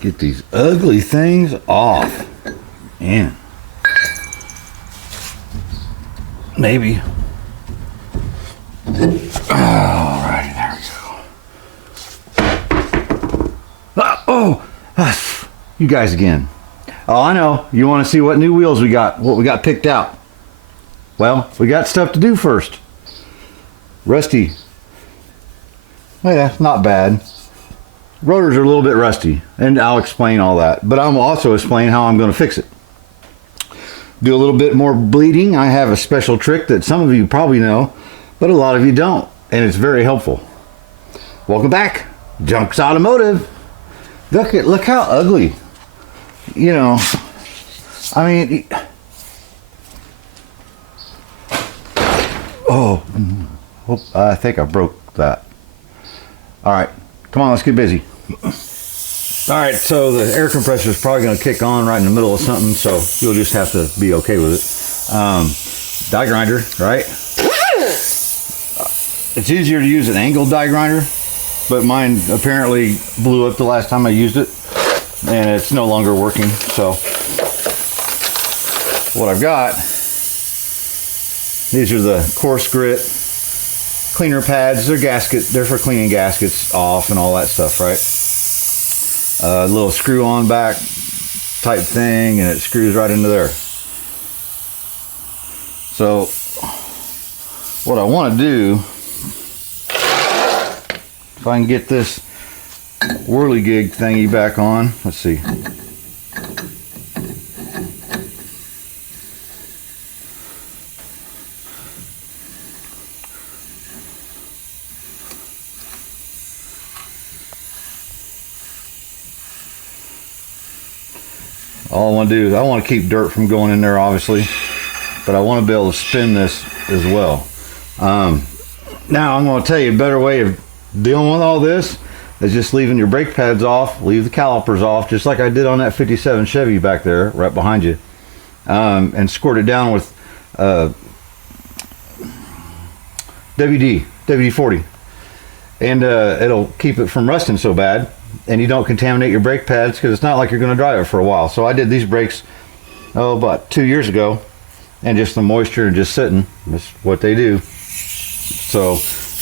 Get these ugly things off. Man. Maybe. Alrighty, there we go. You guys again. Oh, I know. You want to see what new wheels we got, what we got picked out. Well, we got stuff to do first. Rusty. Yeah, not bad. Rotors are a little bit rusty, and I'll explain all that. But I'm also explain how I'm going to fix it. Do a little bit more bleeding. I have a special trick that some of you probably know, but a lot of you don't, and it's very helpful. Welcome back, Junk's Automotive. Look how ugly. You know, I mean, oh, I think I broke that. All right, come on, let's get busy. All right, so the air compressor is probably going to kick on right in the middle of something, so you'll just have to be okay with it. Die grinder, right? It's easier to use an angled die grinder, but mine apparently blew up the last time I used it, and it's no longer working. So what I've got, these are the coarse grit cleaner pads. They're for cleaning gaskets off and all that stuff, right? A little screw on back type thing, and it screws right into there. So what I want to do, if I can get this whirligig thingy back on, let's see. All I want to do is I want to keep dirt from going in there, obviously, but I want to be able to spin this as well. Now I'm going to tell you a better way of dealing with all this is just leaving your brake pads off, leave the calipers off, just like I did on that 57 Chevy back there, right behind you, and squirt it down with WD-40, and it'll keep it from rusting so bad. And you don't contaminate your brake pads, because it's not like you're going to drive it for a while. So I did these brakes, about 2 years ago, and just the moisture and just sitting, that's what they do. So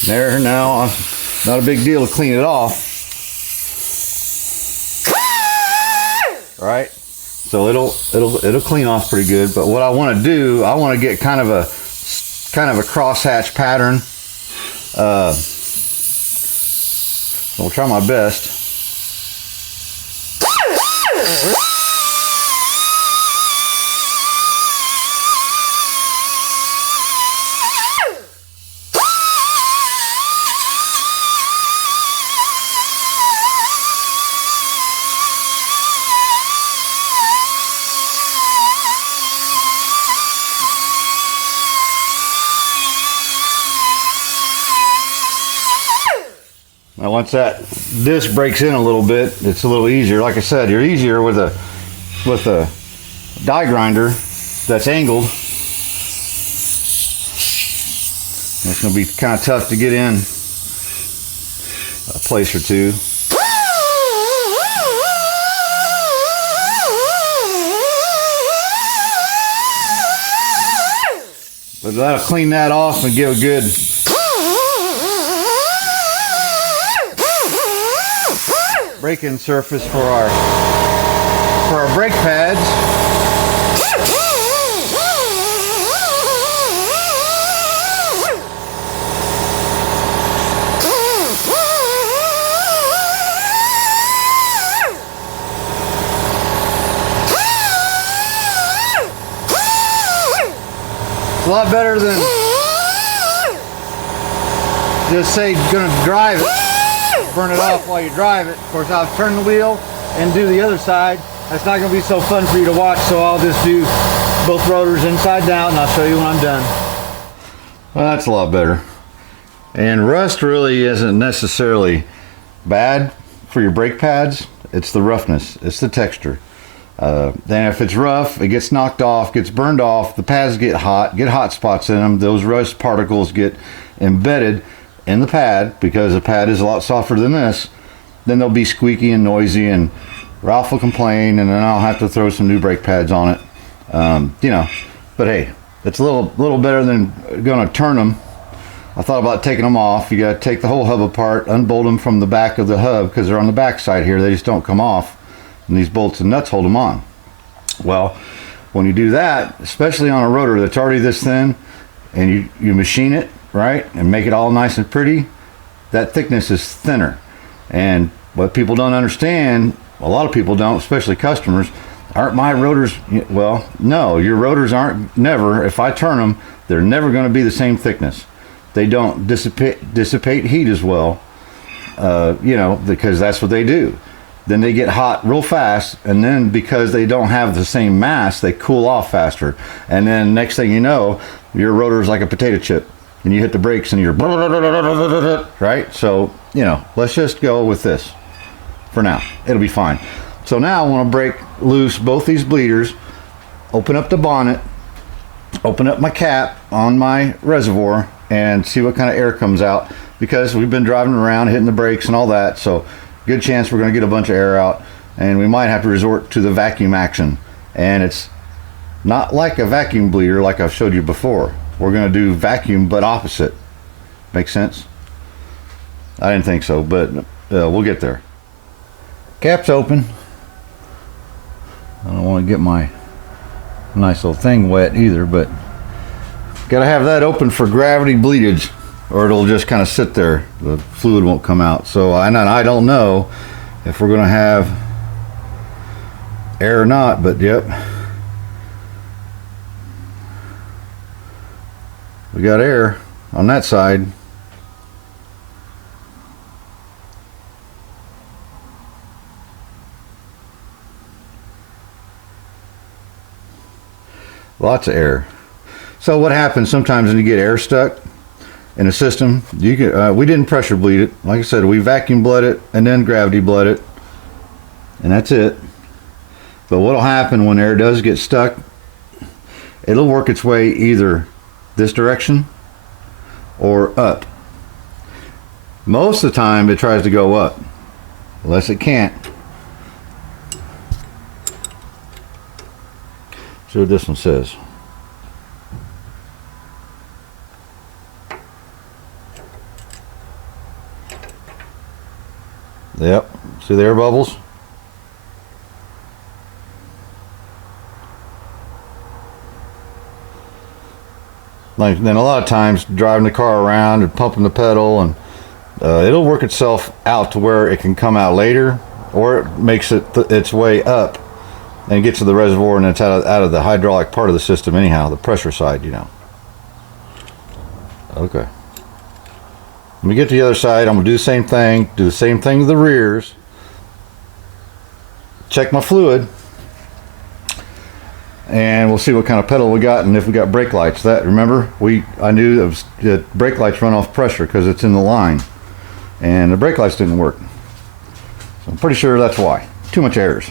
there now, not a big deal to clean it off. All right, so it'll clean off pretty good. But what I want to do, I want to get kind of a crosshatch pattern. I'll try my best. Now once that disc breaks in a little bit, it's a little easier. Like I said, you're easier with a die grinder that's angled. It's going to be kind of tough to get in a place or two. But that'll clean that off and give a good braking surface for our brake pads. It's a lot better than just say gonna drive it, burn it off while you drive it. Of course, I'll turn the wheel and do the other side. That's not gonna be so fun for you to watch, so I'll just do both rotors inside down, and I'll show you when I'm done. Well, that's a lot better. And rust really isn't necessarily bad for your brake pads. It's the roughness, it's the texture. Then if it's rough, it gets knocked off, gets burned off, the pads get hot spots in them, those rust particles get embedded in the pad, because the pad is a lot softer than this. Then they'll be squeaky and noisy, and Ralph will complain, and then I'll have to throw some new brake pads on it. You know, but hey, it's a little better than gonna turn them. I thought about taking them off. You gotta take the whole hub apart, unbolt them from the back of the hub, because they're on the back side here. They just don't come off, and these bolts and nuts hold them on. Well, when you do that, especially on a rotor that's already this thin, and you machine it, right, and make it all nice and pretty, that thickness is thinner. And what people don't understand, a lot of people don't, especially customers, aren't my rotors, well, no, your rotors aren't never, if I turn them, they're never going to be the same thickness. They don't dissipate heat as well, you know, because that's what they do. Then they get hot real fast, and then because they don't have the same mass, they cool off faster. And then next thing you know, your rotor is like a potato chip, and you hit the brakes and you're right. So, you know, let's just go with this for now. It'll be fine. So now I want to break loose both these bleeders, open up the bonnet, open up my cap on my reservoir, and see what kind of air comes out, because we've been driving around hitting the brakes and all that. So good chance we're going to get a bunch of air out, and we might have to resort to the vacuum action. And it's not like a vacuum bleeder like I've showed you before. We're going to do vacuum but opposite. Make sense? I didn't think so, but we'll get there. Cap's open. I don't want to get my nice little thing wet either, but gotta have that open for gravity bleedage, or it'll just kind of sit there. The fluid won't come out. So I don't know if we're going to have air or not, but yep, we got air on that side. Lots of air. So what happens sometimes when you get air stuck in a system, you can, we didn't pressure bleed it. Like I said, we vacuum bled it and then gravity bled it, and that's it. But what'll happen when air does get stuck, it'll work its way either this direction or up. Most of the time it tries to go up, unless it can't. See what this one says. Yep, see the air bubbles? Like, then a lot of times driving the car around and pumping the pedal, and it'll work itself out to where it can come out later, or it makes it its way up and get to the reservoir, and it's out of the hydraulic part of the system anyhow, the pressure side, you know. Okay. Let me get to the other side. I'm going to do the same thing. Do the same thing to the rears. Check my fluid. And we'll see what kind of pedal we got, and if we got brake lights. That, remember, I knew that brake lights run off pressure because it's in the line. And the brake lights didn't work. So I'm pretty sure that's why. Too much airs.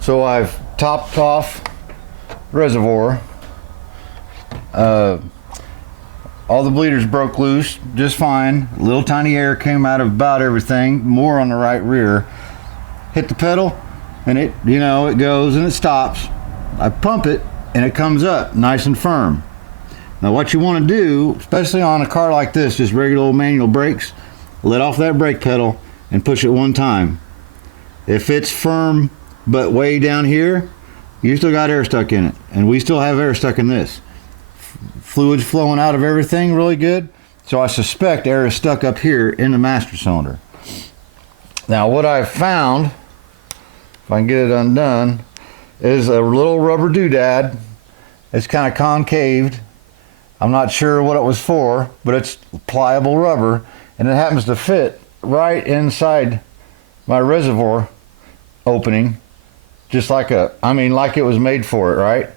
So I've topped off reservoir. All the bleeders broke loose just fine. Little tiny air came out of about everything, more on the right rear. Hit the pedal, and it, you know, it goes and it stops. I pump it, and it comes up nice and firm. Now what you want to do, especially on a car like this, just regular old manual brakes, let off that brake pedal and push it one time. If it's firm but way down here, you still got air stuck in it, and we still have air stuck in this. Fluid's flowing out of everything really good, so I suspect air is stuck up here in the master cylinder. Now what I've found, if I can get it undone, is a little rubber doodad. It's kind of concaved. I'm not sure what it was for, but it's pliable rubber, and it happens to fit right inside my reservoir opening, just like like it was made for it, right?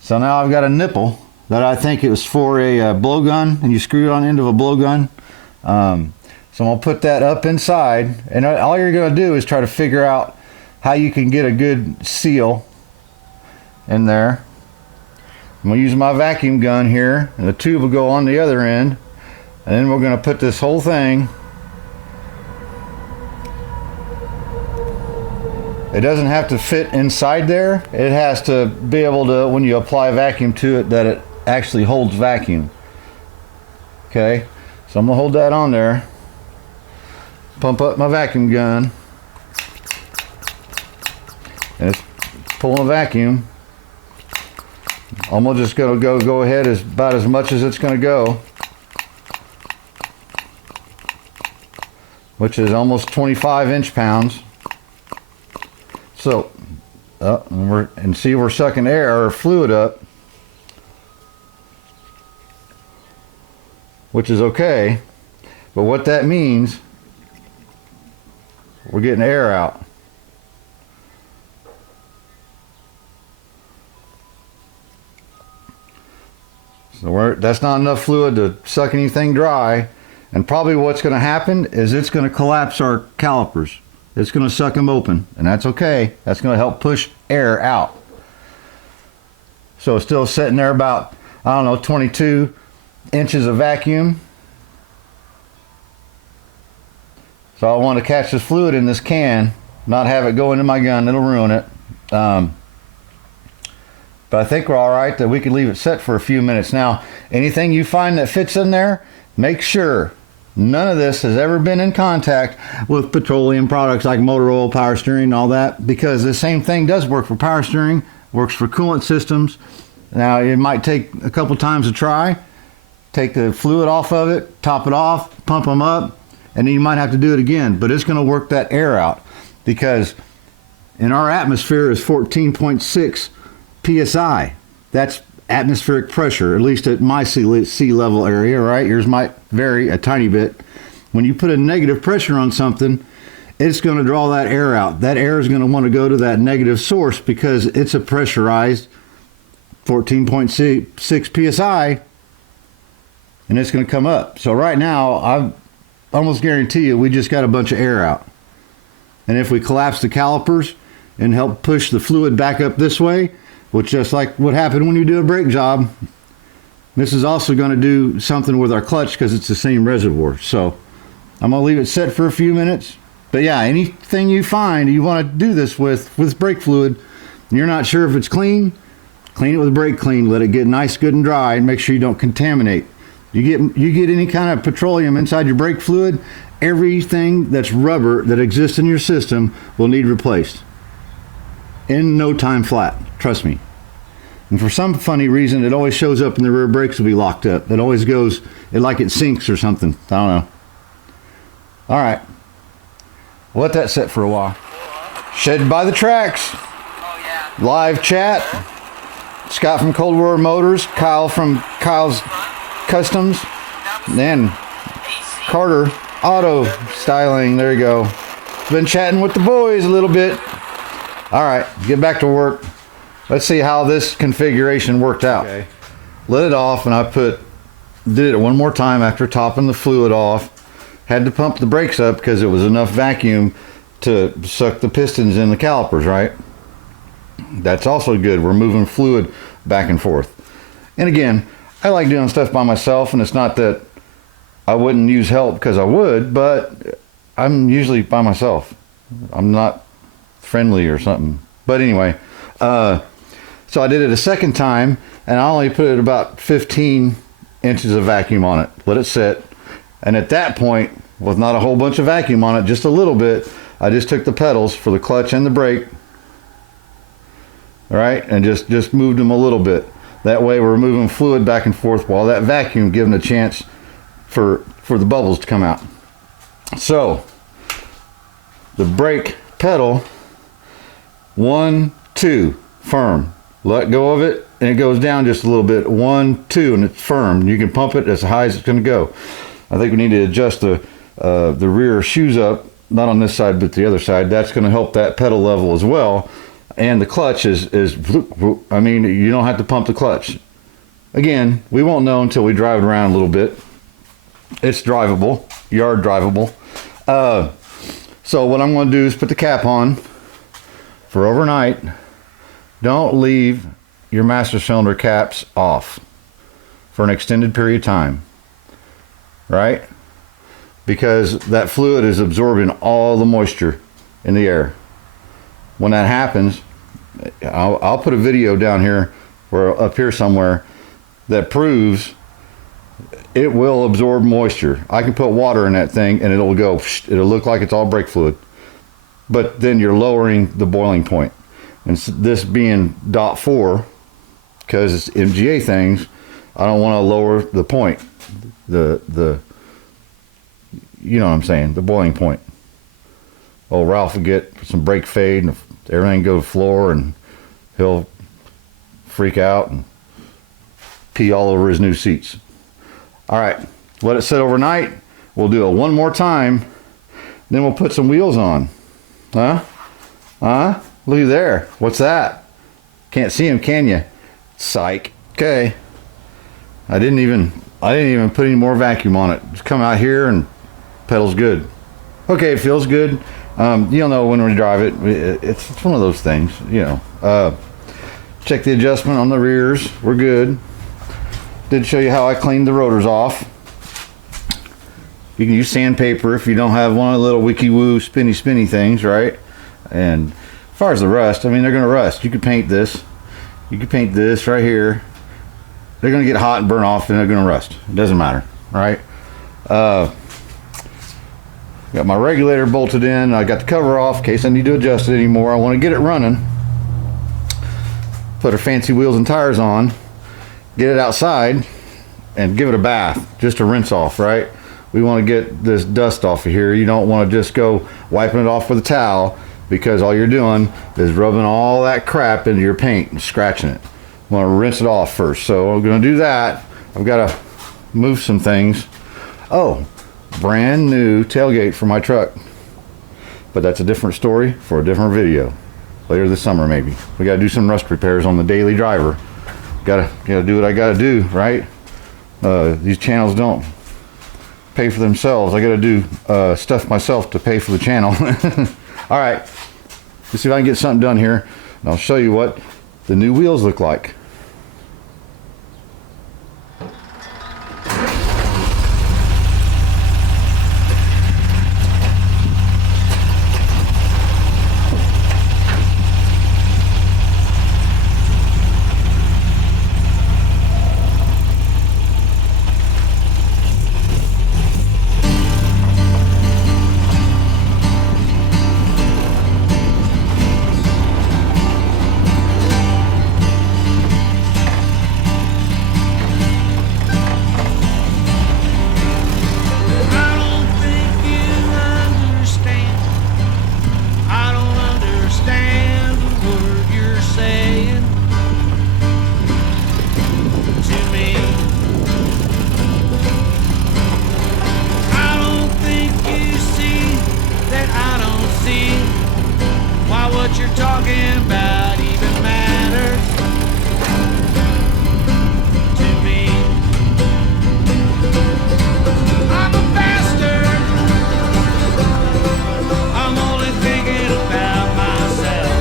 So now I've got a nipple that I think it was for a blowgun, and you screw it on the end of a blowgun. So I'm gonna put that up inside, and all you're gonna do is try to figure out how you can get a good seal in there. I'm gonna use my vacuum gun here, and the tube will go on the other end, and then we're gonna put this whole thing It doesn't have to fit inside there. It has to be able to, when you apply vacuum to it, that it actually holds vacuum. Okay, so I'm gonna hold that on there, pump up my vacuum gun, and it's pulling a vacuum. I'm just gonna go ahead as about as much as it's gonna go, which is almost 25 inch-pounds. So, and see, we're sucking air or fluid up, which is okay, but what that means, we're getting air out. So that's not enough fluid to suck anything dry, and probably what's going to happen is it's going to collapse our calipers. It's going to suck them open, and that's okay. That's going to help push air out. So it's still sitting there about, I don't know, 22 inches of vacuum. So I want to catch this fluid in this can, not have it go into my gun. It'll ruin it. But I think we're all right that we can leave it set for a few minutes. Now, anything you find that fits in there, make sure none of this has ever been in contact with petroleum products like motor oil, power steering, and all that, because the same thing does work for power steering, works for coolant systems. Now, it might take a couple times to try. Take the fluid off of it, top it off, pump them up, and then you might have to do it again. But it's going to work that air out, because in our atmosphere is 14.6 psi. That's atmospheric pressure, at least at my sea level area, right? Yours might vary a tiny bit. When you put a negative pressure on something, it's going to draw that air out. That air is going to want to go to that negative source because it's a pressurized 14.6 psi, and it's going to come up. So right now, I almost guarantee you we just got a bunch of air out. And if we collapse the calipers and help push the fluid back up this way, which just like what happened when you do a brake job, this is also going to do something with our clutch because it's the same reservoir. So I'm going to leave it set for a few minutes. But yeah, anything you find you want to do this with brake fluid, and you're not sure if it's clean, clean it with brake clean. Let it get nice, good, and dry, and make sure you don't contaminate. You get any kind of petroleum inside your brake fluid, everything that's rubber that exists in your system will need replaced in no time flat. Trust me. And for some funny reason, it always shows up and the rear brakes will be locked up. It always goes, like it sinks or something. I don't know. All right. We'll let that sit for a while. Shed by the Tracks. Oh, yeah. Live chat. Scott from Cold War Motors. Kyle from Kyle's Customs. Then Carter Auto Styling. There you go. Been chatting with the boys a little bit. All right, get back to work. Let's see how this configuration worked out. Okay. Let it off, and I did it one more time after topping the fluid off. Had to pump the brakes up because it was enough vacuum to suck the pistons in the calipers, right? That's also good. We're moving fluid back and forth. And again, I like doing stuff by myself, and it's not that I wouldn't use help, because I would, but I'm usually by myself. I'm not friendly or something. But anyway, so I did it a second time, and I only put about 15 inches of vacuum on it. Let it sit. And at that point, with not a whole bunch of vacuum on it, just a little bit, I just took the pedals for the clutch and the brake, all right, and just moved them a little bit. That way we're moving fluid back and forth while that vacuum giving a chance for the bubbles to come out. So the brake pedal, 1, 2, firm. Let go of it, and it goes down just a little bit. 1, 2, and it's firm. You can pump it as high as it's going to go. I think we need to adjust the rear shoes up, not on this side, but the other side. That's going to help that pedal level as well. And the clutch is, I mean, you don't have to pump the clutch. Again, we won't know until we drive it around a little bit. It's drivable, yard drivable. So what I'm going to do is put the cap on for overnight. Don't leave your master cylinder caps off for an extended period of time, right? Because that fluid is absorbing all the moisture in the air. when that happens, I'll put a video down here or up here somewhere that proves it will absorb moisture. I can put water in that thing and it'll go, it'll look like it's all brake fluid, but then you're lowering the boiling point. And this being .4, because it's MGA things, I don't want to lower the point, the you know what I'm saying, the boiling point. Oh, Ralph will get some brake fade and everything go to the floor and he'll freak out and pee all over his new seats. All right, let it sit overnight. We'll do it one more time, then we'll put some wheels on. Huh? Look there. What's that? Can't see him, can you? Psych. Okay. I didn't even put any more vacuum on it. Just come out here and pedals good. Okay, it feels good. You'll know when we drive it. It's one of those things, you know. Check the adjustment on the rears. We're good. Did show you how I cleaned the rotors off. You can use sandpaper if you don't have one of the little wiki-woo spinny things, right? And as far as the rust, I mean, they're going to rust. You could paint this. You could paint this right here. They're going to get hot and burn off, and they're going to rust. It doesn't matter, right? Got my regulator bolted in. I got the cover off in case I need to adjust it anymore. I want to get it running. Put our fancy wheels and tires on. Get it outside and give it a bath, just to rinse off, right? We want to get this dust off of here. You don't want to just go wiping it off with a towel, because all you're doing is rubbing all that crap into your paint and scratching it. You want to rinse it off first. So I'm going to do that. I've got to move some things. Oh, brand new tailgate for my truck. But that's a different story for a different video. Later this summer, maybe. We got to do some rust repairs on the daily driver. Gotta do what I gotta do, right? These channels don't pay for themselves. I gotta do stuff myself to pay for the channel. All right, let's see if I can get something done here, and I'll show you what the new wheels look like. What you're talking about even matters to me. I'm a bastard. I'm only thinking about myself.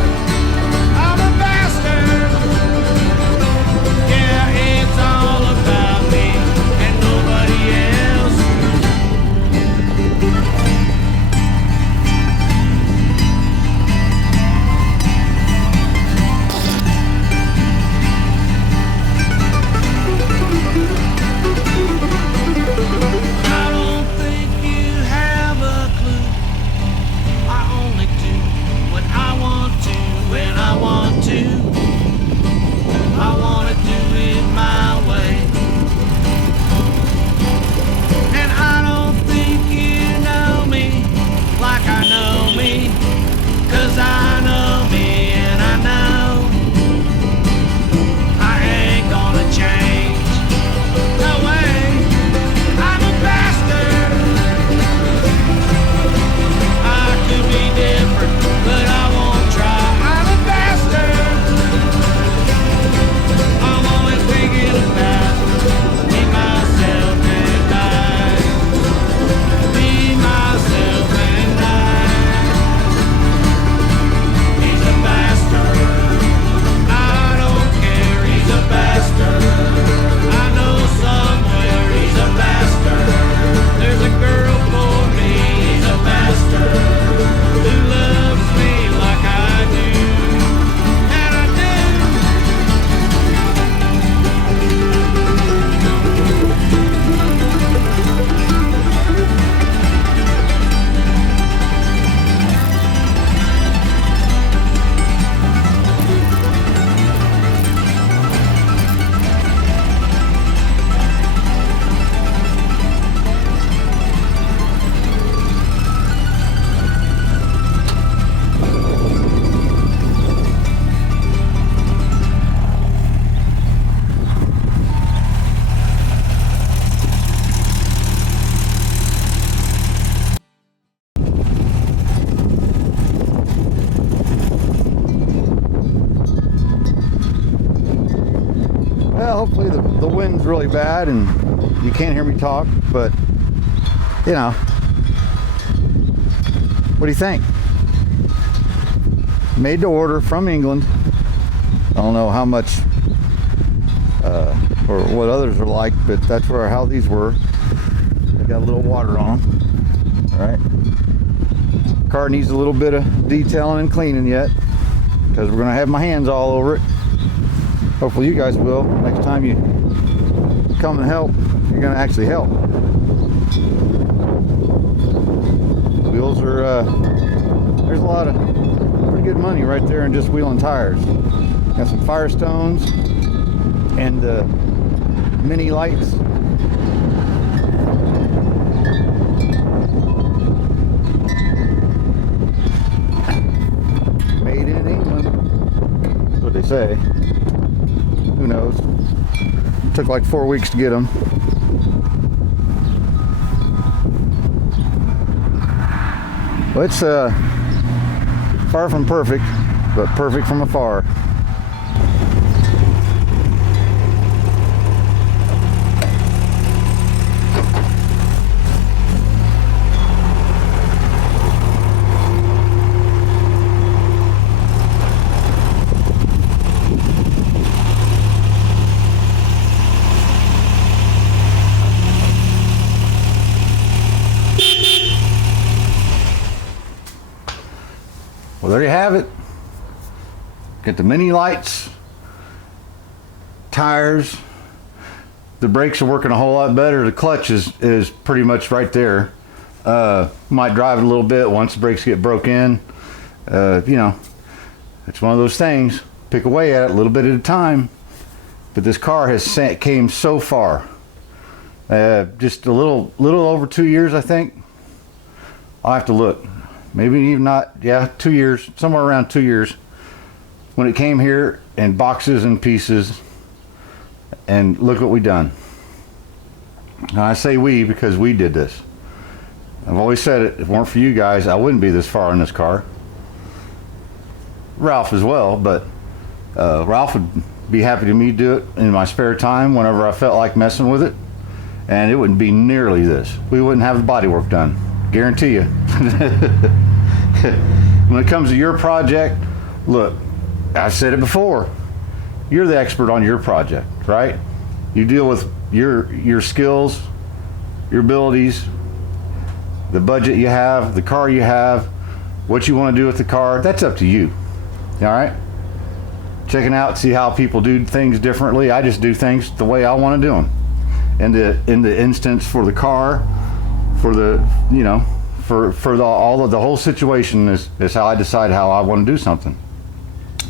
I'm a bastard. Yeah, it's all about me and nobody else. the wind's really bad and you can't hear me talk, but you know, what do you think? Made to order from England. I don't know how much or what others are like, but that's where how these were. They got a little water on them. All right. Car needs a little bit of detailing and cleaning yet, because we're gonna have my hands all over it. Hopefully you guys will. Next time you come and help, you're gonna actually help. Wheels are there's a lot of pretty good money right there in just wheel and tires. Got some Firestones and mini lights. Made in England. That's what they say. Who knows? Took like 4 weeks to get them. Well, it's far from perfect, but perfect from afar. Well, there you have it. Get the mini lights, tires. The brakes are working a whole lot better. The clutch is pretty much right there. Might drive it a little bit once the brakes get broke in. You know, it's one of those things. Pick away at it a little bit at a time. But this car has came so far. Just a little over 2 years, I think. I'll have to look. Maybe even not, yeah, 2 years, somewhere around 2 years, when it came here in boxes and pieces, and look what we done. And I say we because we did this. I've always said it, if it weren't for you guys, I wouldn't be this far in this car. Ralph as well, but Ralph would be happy to me do it in my spare time whenever I felt like messing with it, and it wouldn't be nearly this. We wouldn't have the body work done, guarantee you. When it comes to your project, look, I said it before, you're the expert on your project, right? You deal with your skills, your abilities, the budget you have, the car you have, what you want to do with the car. That's up to you. All right? Checking out, see how people do things differently. I just do things the way I want to do them. In the instance for the car, for the, you know, for all of the whole situation is how I decide how I want to do something.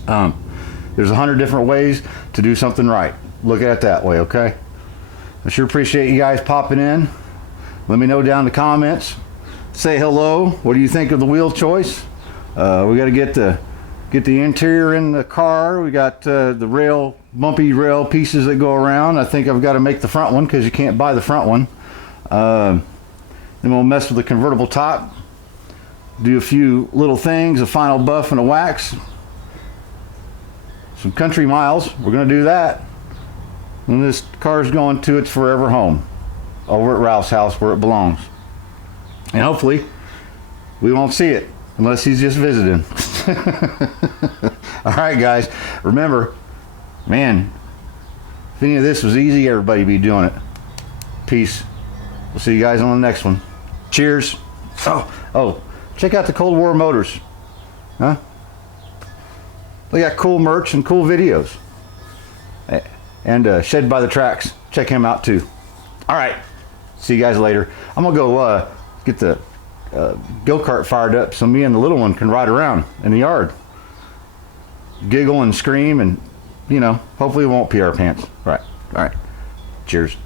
There's 100 different ways to do something right. Look at it that way, okay? I sure appreciate you guys popping in. Let me know down in the comments. Say hello. What do you think of the wheel choice? We got to get the interior in the car. We got the bumpy rail pieces that go around. I think I've got to make the front one because you can't buy the front one. Then we'll mess with the convertible top, do a few little things, a final buff and a wax, some country miles. We're going to do that. And this car's going to its forever home, over at Ralph's house where it belongs. And hopefully we won't see it unless he's just visiting. All right, guys, remember, man, if any of this was easy, everybody would be doing it. Peace. We'll see you guys on the next one. Cheers. Oh, check out the Cold War Motors. Huh? They got cool merch and cool videos. And Shed by the Tracks. Check him out too. All right. See you guys later. I'm going to go get the go-kart fired up so me and the little one can ride around in the yard. Giggle and scream and, you know, hopefully we won't pee our pants. All right. Cheers.